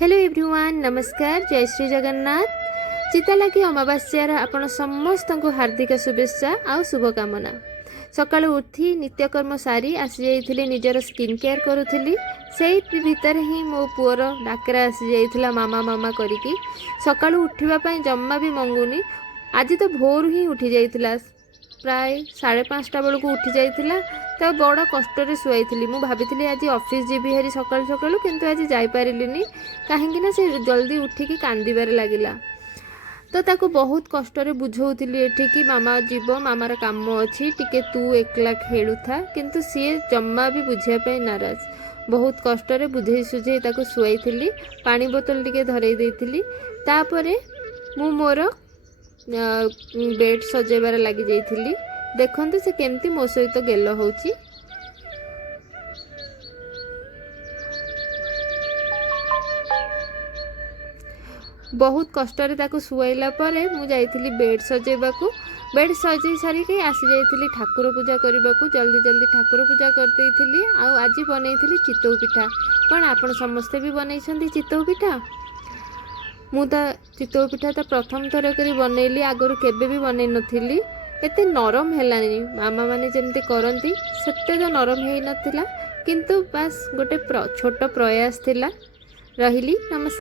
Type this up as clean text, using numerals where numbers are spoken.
Hello everyone, नमस्कार। जय श्री जगन्नाथ। चिता लगी अमावास्यार आपण समस्त को हार्दिक शुभेच्छा आ शुभकामना। सकाळु उठी नित्यकर्म सारी आसी जाइथिली, निजर स्किन केयर करूथिली। सेई भीतर ही मो पुअर डाकरा आसी जाइथिला मामा मामा करिकी। सकाळु उठिबा पई जम्मा भी मंगुनी। आज तो भोर ही उठी जाइथिला, प्राय 5:30 बेलू उठी जाइथिला। तो बड़ कष्ट शुआई मु भाभी आज ऑफिस जीवी हेरी सकाळु सकाळु, किंतु आज जाइपारिलिनी कहीं से जल्दी उठिकी कांदिबार लागिला। तो ताको बहुत कष्ट बुझौली एठी कि मामा जीव, मामार काम अच्छी, टिके तू एकला खेलु था, किंतु सी जम्मा भी बुझापी नाराज। बहुत कष्ट बुझे सुझे ताको शुआई, पानी बोतल टिके धरई देइथिली। तापरे मु मोर बेड सजेबार लगी जाइथिली। देखंतु से केमती मो सहित गेल होउची। बहुत कष्ट शुआइला परे मु जाइथिली बेड सजेबाकू। बेड सजई सारिके आसी जाइथिली ठाकुर पूजा करबाकू। जल्दी जल्दी ठाकुर पूजा कर देइथिली। आ आज बनैथिली चितौ पिठा। कौन आपण समस्ते भी बनैछंती चितौ पिठा? मु तो चितौ पिठा तो प्रथम थर करी बनैली, आगरू केबे भी बनई नथिली। एते नरम हेलानी, मामा माने जेमती करंती सेते तो नरम हेई नथिला, किंतु बस गोटे छोट प्रयास थिला। रहिली। नमस्कार।